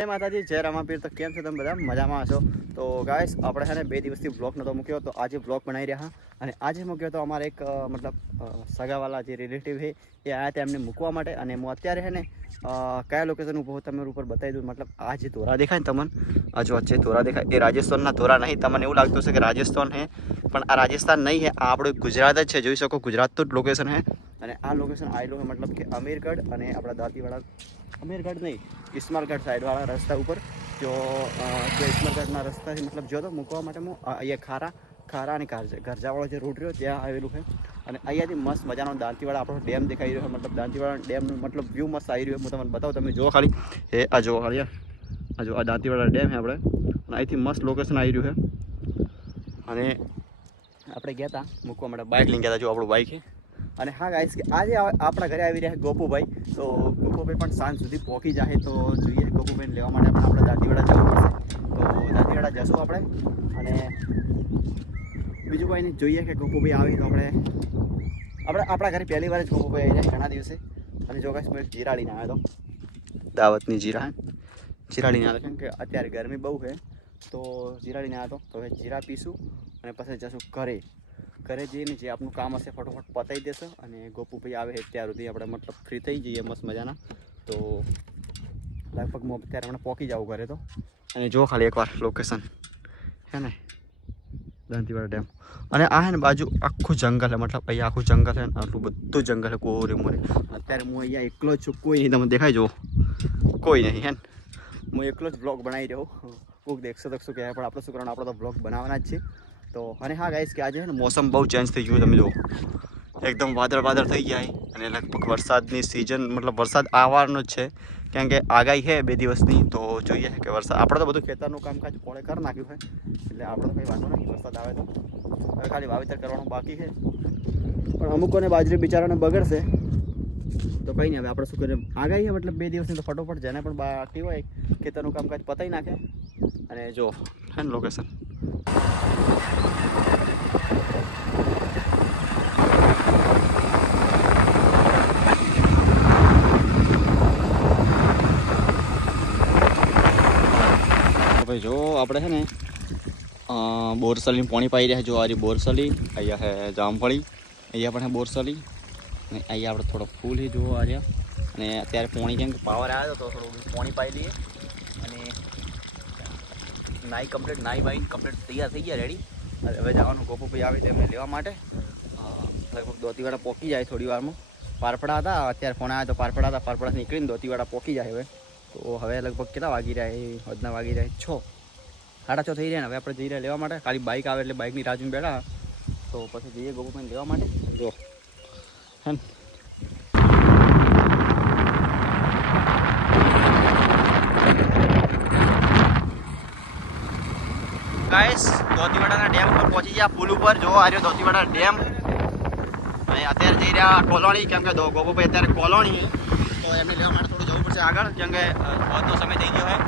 જય માતાજી, જય રામાપીર. તો કેમ છો તમે બધા? મજામાં હશો? તો ગાઈસ આપણે છે ને 2 દિવસથી વ્લોગ નહોતો મૂક્યો, તો આજે વ્લોગ બનાવી રહ્યા. અને આજે મૂક્યો તો અમારે એક મતલબ સગાવાલા જે રિલેટિવ છે એ આવ્યા હતા એમને મૂકવા માટે. અને હું અત્યારે છે ને કયા લોકેશન ઉપર તમે ઉપર બતાવી દઉં. મતલબ આ જે ધોરા દેખાય ને તમને, આ જો વચ્ચે ધોરા દેખાય એ રાજસ્થાનના ધોરા નહીં. તમને એવું લાગતું હશે કે રાજસ્થાન છે, પણ આ રાજસ્થાન નહીં છે, આ આપણું ગુજરાત જ છે. જોઈ શકો ગુજરાતનું જ લોકેશન છે. અને આ લોકેશન આવેલું છે મતલબ કે અમીરગઢ અને આપણા દાંતીવાડા, અમીરગઢ નહીં, ઇસ્માલગઢ સાઈડવાળા રસ્તા ઉપર. જો ઇસ્માલગઢના રસ્તાથી મતલબ જો તો મૂકવા માટે હું અહીંયા ખારા અને ઘરજાવાળો જે રૂટ રહ્યો ત્યાં આવેલું છે. અને અહીંયાથી મસ્ત મજાનો દાંતીવાડા આપણો ડેમ દેખાઈ રહ્યો છે. મતલબ દાંતીવાડા ડેમનું મતલબ વ્યૂ મસ્ત આવી રહ્યો. હું તમને બતાવું, તમે જુઓ ખાલી એ આ જો ખાલી આ જો આ દાંતીવાડા ડેમ છે આપણે. અને અહીંથી મસ્ત લોકેશન આવી રહ્યું છે. અને આપણે ગયા હતા મૂકવા માટે, બાઇક લઈને ગયા હતા. જો આપણું બાઇક છે. અને હા ગાઈસ, કે આજે આપણા ઘરે આવી રહ્યા ગોપુભાઈ. તો ગોપુભાઈ પણ સાંજ સુધી પહોંચી જાય. તો જોઈએ ગોપુભાઈને લેવા માટે પણ આપણે દાંતીવાડા જવું પડશે. તો દાંતીવાડા જશું આપણે. અને બીજું કોઈ નહીં, જોઈએ કે ગોપુભાઈ આવી તો આપણે આપણા ઘરે પહેલી વાર જ ગોપુભાઈ આવી જાય ઘણા દિવસે. અને જો ગાઈસ મેં જીરા લઈને આવ્યો હતો, દાવતની જીરા લઈને આવ્યો. કેમ કે અત્યારે ગરમી બહુ છે તો જીરા લઈને આવ્યો હતો. તો હવે જીરા પીશું અને પછી જશું ઘરે જઈને જે આપણું કામ હશે ફટોફટ પતાવી દેશે. અને ગોપુભાઈ આવે ત્યાર સુધી આપણે મતલબ ફ્રી થઈ જઈએ મસ્ત મજાના. તો લગભગ હું અત્યારે હમણાં પહોંચી જાઉં ઘરે. તો અને જો ખાલી એકવાર લોકેશન છે ને દાંતીવાડા ડેમ. અને આ છે ને બાજુ આખું જંગલ છે. મતલબ અહીંયા આખું જંગલ છે ને, આટલું બધું જંગલ છે કોરે મોરે. અત્યારે હું અહીંયા એકલો જ છું, કોઈ નહીં. તમે દેખાઈ જુઓ, કોઈ નહીં હે ને. હું એકલો જ બ્લોગ બનાવી રહ્યો. કોઈક દેખશો શું કહેવાય, પણ આપણે શું કરવાનું, આપણે તો બ્લોગ બનાવવાના જ છે. તો અને હા ગાઈસ, કે આજે છે ને મોસમ બહુ ચેન્જ થઈ ગયું. તમે જુઓ એકદમ વાદળ થઈ જાય. અને લગભગ વરસાદની સિઝન મતલબ વરસાદ આવવાનો જ છે. કેમ કે આગાહી છે 2 દિવસની. તો જોઈએ કે વરસાદ, આપણે તો બધું ખેતરનું કામકાજ પોળે કરી નાખ્યું છે, એટલે આપણે તો કંઈ વાંધો નથી. વરસાદ આવે તો હવે ખાલી વાવેતર કરવાનું બાકી છે. પણ અમુકોને બાજરી બિચારાને બગડશે તો કંઈ નહીં. હવે આપણે શું કરીએ, આગાહી છે મતલબ 2 દિવસની. તો ફટોફટ જેને પણ બાકી હોય ખેતરનું કામકાજ પતાવી નાખે. અને જો છે ને લોકેશન, ભાઈ જો આપણે છે ને બોરસલીની પોણી પાઈ રહ્યા. જો આ બોરસલી, અહીંયા છે જામફળી, અહીંયા પણ છે બોરસલી. અને અહીંયા આપણે થોડો ફૂલ છે જુઓ આ રહ્યા. અને અત્યારે પોણી કેમ કે પાવર આવ્યો તો થોડું પોણી પાઈ લઈએ. અને નાઈ કમ્પ્લીટ તૈયાર થઈ ગયા, રેડી. હવે જવાનું ગોપુભાઈ આવે તો એમને લેવા માટે. લગભગ દોતીવાડા પહોંચી જાય થોડી વારમાં. પારપડા હતા, અત્યારે ફોન આવ્યો તો પારપડા નીકળીને દોતીવાડા પહોંચી જાય હવે. તો હવે લગભગ કેટલા વાગી રહ્યા? હદના વાગી રહ્યા 6, 6:30 થઈ રહ્યા ને. હવે આપણે જઈ રહ્યા લેવા માટે. ખાલી બાઇક આવે એટલે બાઇકની રાજુને બેઠા. તો પછી જઈએ ગોપુભાઈને લેવા માટે. જો હે ને ગાઈસ, દોતીવાડાના ડેમ પર પહોંચી ગયા. પુલ ઉપર જો આ રહ્યો દોતીવાડા ડેમ. અને અત્યારે જઈ રહ્યા કોલોની. કેમ કે ગોપુભાઈ અત્યારે કોલોની, તો એમને લેવા માટે થોડું જવું પડશે આગળ. કેમ કે વધનો સમય થઈ ગયો હોય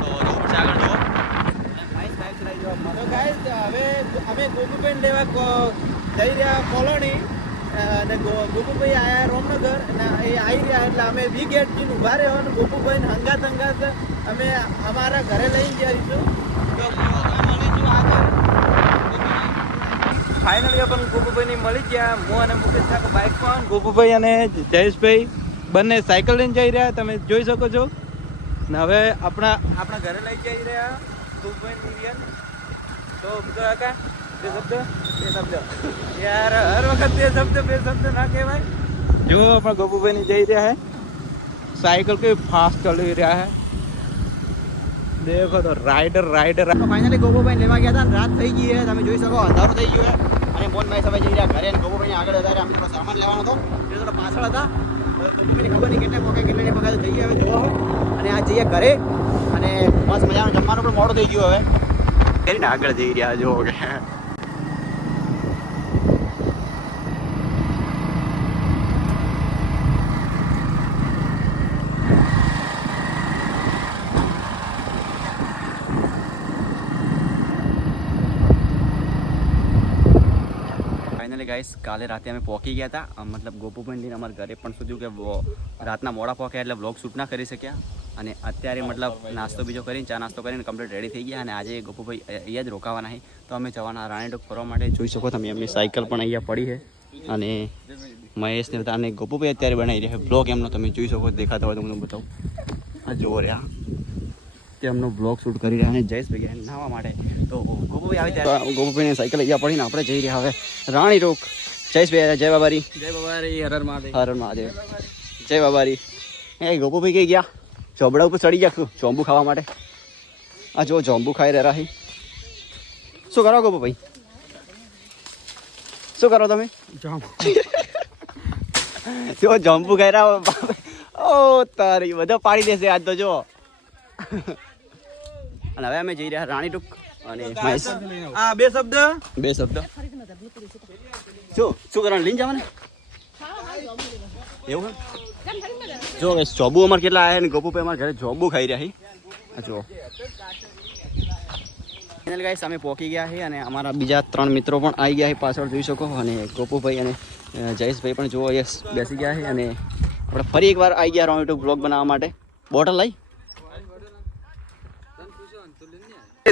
તો જવું પડશે આગળ. જુઓ તો ગાઈસ, હવે અમે ગોપુભાઈને લેવા જઈ રહ્યા કોલોની. અને ગોપુભાઈ આવ્યા રોમનગર અને એ આવી રહ્યા એટલે અમે વી ગેટ જઈને ઊભા રહ્યો. અને ગોપુભાઈને હંગાત અમે અમારા ઘરે લઈને જઈશું. ફાઇનલી પણ ગોપુભાઈને મળી ગયા. હું અને મુકેશ કાકા બાઇકમાં, ગોપુભાઈ અને જયેશભાઈ બંને સાયકલ લઈને જઈ રહ્યા, તમે જોઈ શકો છો. ને હવે આપણા ઘરે લઈ જઈ રહ્યા ગોપુભાઈ. તો બીજો કાકા બે શબ્દ યાર, હર વખત બે શબ્દ ના કહેવાય. જો આપણા ગોપુભાઈને જઈ રહ્યા હે, સાયકલ કઈ ફાસ્ટ ચલાવી રહ્યા હે. દેખો તો રાઇડર. ફાઇનલી ગોપુભાઈ લેવા ગયા હતા. રાત થઈ ગઈ છે, તમે જોઈ શકો અંધારું થઈ ગયું છે. અને મોહનભાઈ સભાઈ જઈ રહ્યા ઘરે. અને ગોપુભાઈ આગળ હતા, અમે થોડો સામાન લેવાનો હતો, એ થોડો પાછળ હતા. હવે ગોપુભાઈને ખબર નહીં કેટલા પોકે કેટલા પગાર જઈએ હવે જોવા. અને આ જઈએ ઘરે. અને બસ મજાનું જમવાનું પણ મોડું થઈ ગયું. હવે કરીને આગળ જઈ રહ્યા જો કે ગાઈસ, કાલે રાતે અમે પહોંચી ગયા હતા. મતલબ ગોપુભાઈ લઈને અમારા ઘરે પણ શું થયું કે રાતના મોડા પહોંચ્યા એટલે વ્લોગ શૂટ ના કરી શક્યા. અને અત્યારે મતલબ નાસ્તો બીજો કરીને ચા નાસ્તો કરીને કમ્પ્લીટ રેડી થઈ ગયા અને આજે ગોપુભાઈ અહીંયા જ રોકાવાના છે તો અમે જવાના રાણીડોક ફરવા માટે. જોઈ શકો તમે એમની સાયકલ પણ અહીંયા પડી છે અને મહેશને બધા અને ગોપુભાઈ અત્યારે બનાવી રહ્યા છે બ્લોગ એમનો. તમે જોઈ શકો દેખાતા હોય તો હું બતાવું. આ જોવો રહ્યા તે એમનો બ્લોગ શૂટ કરી રહ્યા અને જયેશભાઈ ગયા નાહવા માટે. તો ગોપુભાઈ આવી ત્યારે ગોપુભાઈની સાયકલ અહીંયા પડીને આપણે જઈ રહ્યા હવે રાણીડોક. જયેશભાઈ જય બાબારી. જય બાબારી. હર હર મહાદેવ. હર હર મહાદેવ. જય બાબારી. એ ગોપુભાઈ કઈ ગયા? ચોબડા ઉપર ચડી ગયા ચોંબુ ખાવા માટે. આ જો ચોંબુ ખાઈ રહ્યા છે. શું કરો ગોપુભાઈ? શું કરો તમે? જો જાંબુ ખાઈ રહ્યા. ઓ તારી બધા પાડી દેશે આજ તો જો. અને હવે અમે જઈ રહ્યા રાણીડોક અને બે શબ્દ શું કરવાનું લઈને જવાને એવું જો જોબુ અમારે કેટલા આવ્યા ને ગોપુભાઈ અમારા ઘરે જોબુ ખાઈ રહ્યા છે. જો ગાઈસ અમે પહોંચી ગયા છે અને અમારા બીજા 3 મિત્રો પણ આવી ગયા છે પાછળ જોઈ શકો. અને ગોપુભાઈ અને જયેશભાઈ પણ જો અહીંયા બેસી ગયા છે અને આપણે ફરી એકવાર આવી ગયા રાણીડોક બ્લોગ બનાવવા માટે. બોટલ લઈ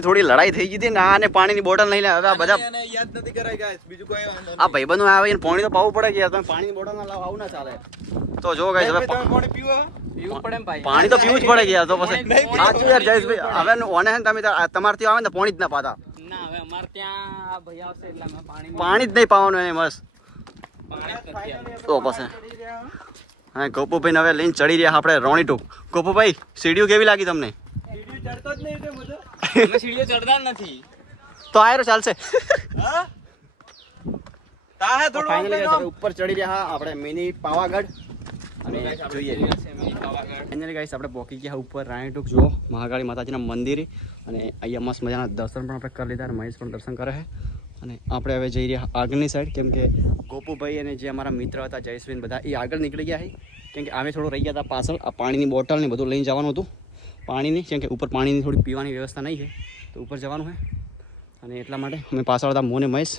થોડી લડાઈ થઈ ગઈ હતી ને આને પાણીની બોટલ નહીં લે બધા યાદ નથી કરાય ગાઈસ. બીજું કોઈ આ ભાઈબંધો આવે ને પાણી તો પાવું પડે કે તમે પાણીની બોટલ ના લાવ આવું ના ચાલે. તો જો ગાઈસ હવે પાણી પીવું પડે એમ ભાઈ. પાણી તો પીવું જ પડે કે યાર. તો પછી સાચું યાર જયેશભાઈ હવે ઓને તમે તમારથી આવે ને પાણી જ ના પાતા. ના હવે અમાર ત્યાં ભાઈ આવશે એટલે અમે પાણી જ નહીં પાવાનું એને મસ્ત. તો પછી હા ગોપુભાઈ હવે લઈને ચડી રહ્યા આપણે રાણીડોક. ગોપુભાઈ સીડીઓ કેવી લાગી તમને? ચડતો જ નહીં અમે સીડીઓ ચડતા નથી તો આયરો ચાલશે. ફાઇનલી ઉપર ચડી રહ્યા આપણે મિની પાવાગઢ અને જોઈએ ફાઇનલી ગાઈસ આપણે પહોંચી ગયા ઉપર રાણીડોક. જુઓ મહાકાળી માતાજીના મંદિરે અને અહીંયા મસ્ત મજાના દર્શન પણ આપણે કરી લીધા અને મહેશ પણ દર્શન કરે છે. અને આપણે હવે જઈ રહ્યા આગળની સાઈડ કેમ કે ગોપુભાઈ અને જે અમારા મિત્ર હતા જયેશભાઈ બધા એ આગળ નીકળી ગયા છે કેમ કે અમે થોડું રહી ગયા હતા પાછળ. આ પાણીની બોટલ ને બધું લઈને જવાનું હતું પાણીની કેમ કે ઉપર પાણીની થોડી પીવાની વ્યવસ્થા નહીં છે તો ઉપર જવાનું છે અને એટલા માટે અમે પાછળ હતા મોને મહેશ.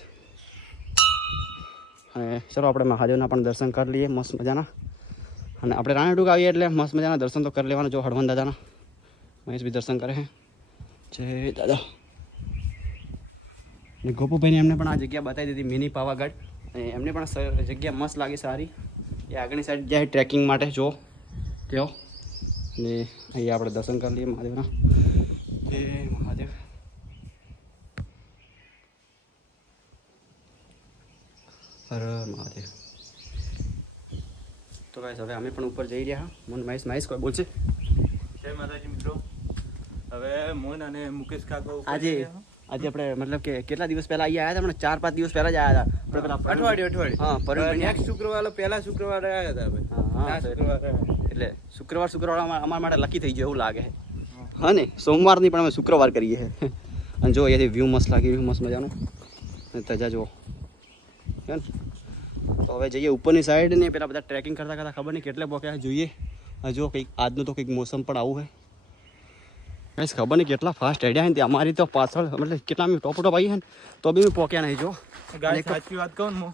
અને ચલો આપણે મહાદેવના પણ દર્શન કરી લઈએ મસ્ત મજાના. અને આપણે રાણીડોક આવીએ એટલે મસ્ત મજાના દર્શન તો કરી લેવાના. જો હળવદ દાદાના મહેશ બી દર્શન કરે છે. જય દાદા. અને ગોપુભાઈને એમને પણ આ જગ્યા બતાવી દીધી મિની પાવાગઢ અને એમને પણ જગ્યા મસ્ત લાગી સારી. એ આગળની સાઈડ જાય ટ્રેકિંગ માટે જો તેઓ. અને અહીંયા આપણે દર્શન કરી લઈએ મહાદેવના. જય મહાદેવ. હર મહાદેવ. તો ગાઈસ હવે અમે પણ ઉપર જઈ રહ્યા. મોન મહેશ કોઈ બોલશે? જય માતાજી મિત્રો. હવે મોન અને મુકેશ કાકા આજે આપણે મતલબ કે કેટલા દિવસ પહેલા અહીંયા આવ્યા હતા? 4-5 દિવસ પહેલા જ આવ્યા હતા આપણે પેલા અઠવાડિયું. હા નેક્સ્ટ શુક્રવાર પહેલા શુક્રવારે આવ્યા હતા એટલે શુક્રવાર અમારા માટે લકી થઈ ગયો એવું લાગે. હા ને સોમવારની પણ અમે શુક્રવાર કરીએ છીએ. અને જો અહીંયાથી વ્યૂ મસ્ત લાગે વ્યૂ મસ્ત મજાનું તજા જુઓ. તો હવે જઈએ ઉપરની સાઈડ ને પેલા બધા ટ્રેકિંગ કરતા કરતા ખબર નહીં કેટલે પહોંચ્યા જોઈએ. જો કંઈક આજનું તો કંઈક મોસમ પણ આવું છે ગાઈસ. ખબર નહીં કેટલા ફાસ્ટ હેડ્યા ને અમારી તો પાછળ મતલબ કેટલા અમે ટોપ આવી છે ને તો બી અમે પહોંચ્યા નહીં. જો ગાઈસ સાચી વાત કહું ને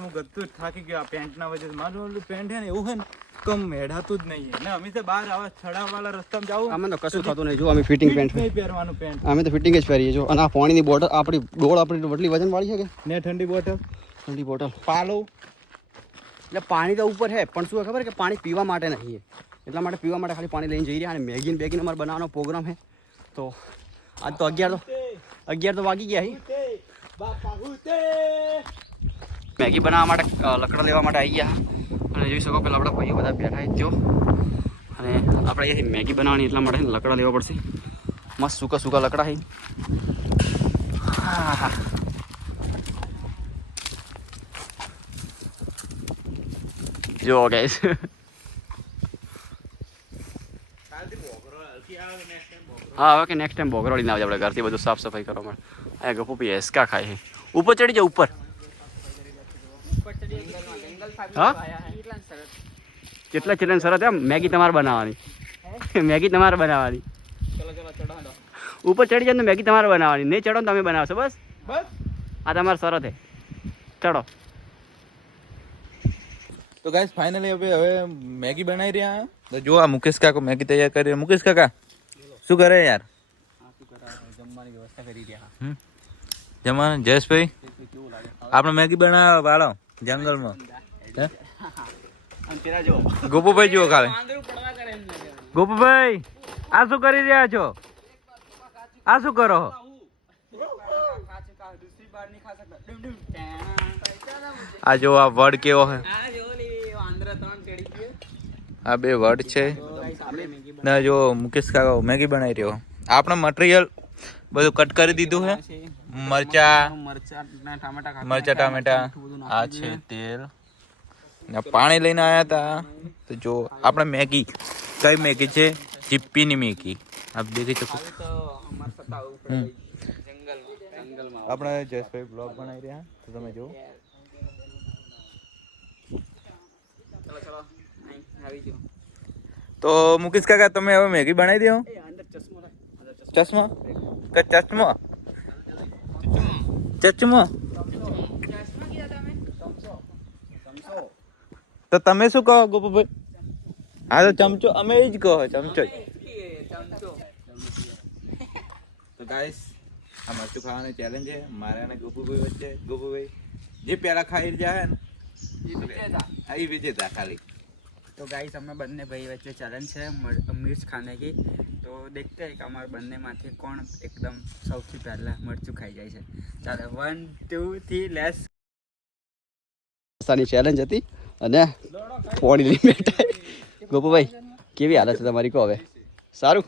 હું ગતું થાકી ગયો આ પેન્ટના વજે. મારું ઓલું પેન્ટ છે ને એવું છે ને કમ મેઢાતું જ નહીં ને અમે તો બહાર આવા છડાવાળા રસ્તામાં જાવું અમે તો કશું થતું નહીં. જો અમે ફિટિંગ પેન્ટ નહીં પહેરવાનું પેન્ટ અમે તો ફિટિંગ જ પહેરીએ. જો અને આ પાણીની બોટલ આપણી ડોળ આપણી વટલી વજન વાળી છે કે ને ઠંડી બોટલ પાલો એટલે પાણી તો ઉપર છે પણ શું ખબર કે પાણી પીવા માટે નહીં. એટલા માટે પીવા માટે ખાલી પાણી લઈને જઈ રહ્યા. અને મેગીને બેગીને અમારે બનાવવાનો પ્રોગ્રામ છે તો આજ તો 11 તો વાગી ગયા છે. મેગી બનાવવા માટે લકડા લેવા માટે આવી ગયા. અને જોઈ શકો પેલા આપણા ભાઈઓ બધા બેઠા છે જો. અને આપણે અહીંયાથી મેગી બનાવવાની એટલા માટે લકડા લેવા પડશે. મસ્ત સૂકા લકડા છે. હા જો ગાઈસ હા હવે કે નેક્સ્ટ ટાઈમ બોગરો લઈને આવજે આપણે ઘરથી બધું સાફ સફાઈ કરવા માટે. આ ગપુપી હેસકા ખાય છે. ઉપર ચડી જાવ ઉપર. હા કેટલા ચિલ્ડ્રન સરસ એમ મેગી તમારે બનાવવાની. ઉપર ચડી જાય તો મેગી તમારે બનાવવાની. નહીં ચડો ને તમે બનાવશો બસ. આ તમારે શરત છે. ચડો. તો ગાઈસ ફાઇનલી હવે મેગી બનાવી રહ્યા. તો જો આ મુકેશ કાકો મેગી તૈયાર કરી મુકેશ કાકા શું કરે યાર જમવાની વ્યવસ્થા કરી રહ્યા. જમવાનું જયેશભાઈ કેવું લાગે આપણે મેગી બનાવવા વાળો જંગલમાં હે અને તેના જો ગોપુભાઈ જુઓ કાલે ગોપુભાઈ આ શું કરી રહ્યા છો આ શું કરો આ જો આ વડ કેવો છે આ બે વડ છે ને જો મુકેશ કાકા મેગી બનાવી રહ્યો આપણે મટીરિયલ બધું કટ કરી દીધું છે મરચા ટામેટા આ છે તેલ ને પાણી લઈને આવ્યા હતા તો જો આપણે મેગી કઈ મેગી છે ચીપ્પીની મેગી આપ દેખી શકો આપણે જયેશભાઈ બ્લોગ બનાવી રહ્યા તો તમે જો તો મુકેશ કાકા તમે હવે મેગી બનાવી દો ચશ્મા કે ચશ્મા ચશ્મા તો તમે શું કહો ગોપુભાઈ હા તો ચમચો અમે એ જ કહો ચમચો જ તો ગાઈસ આ મરચું ખાવાની ચેલેન્જ છે મારા અને ગોપુભાઈ વચ્ચે ગોપુભાઈ જે પહેલા ખાઈ જાય ને એ વિજેતા ખાલી तो गाइस हमें बनने भाई बच्चे चैलेंज है मिर्च खाने की तो देखते हैं कि हमारे बनने माथे कौन एकदम સૌથી પહેલા મરચું ખાઈ જાય છે ચાલો 1 2 3 લેટ્સ ની ચેલેન્જ હતી અને પોણી લઈ બેઠા. ગોપુભાઈ કેવી હાલત છે તમારી કહો હવે સારું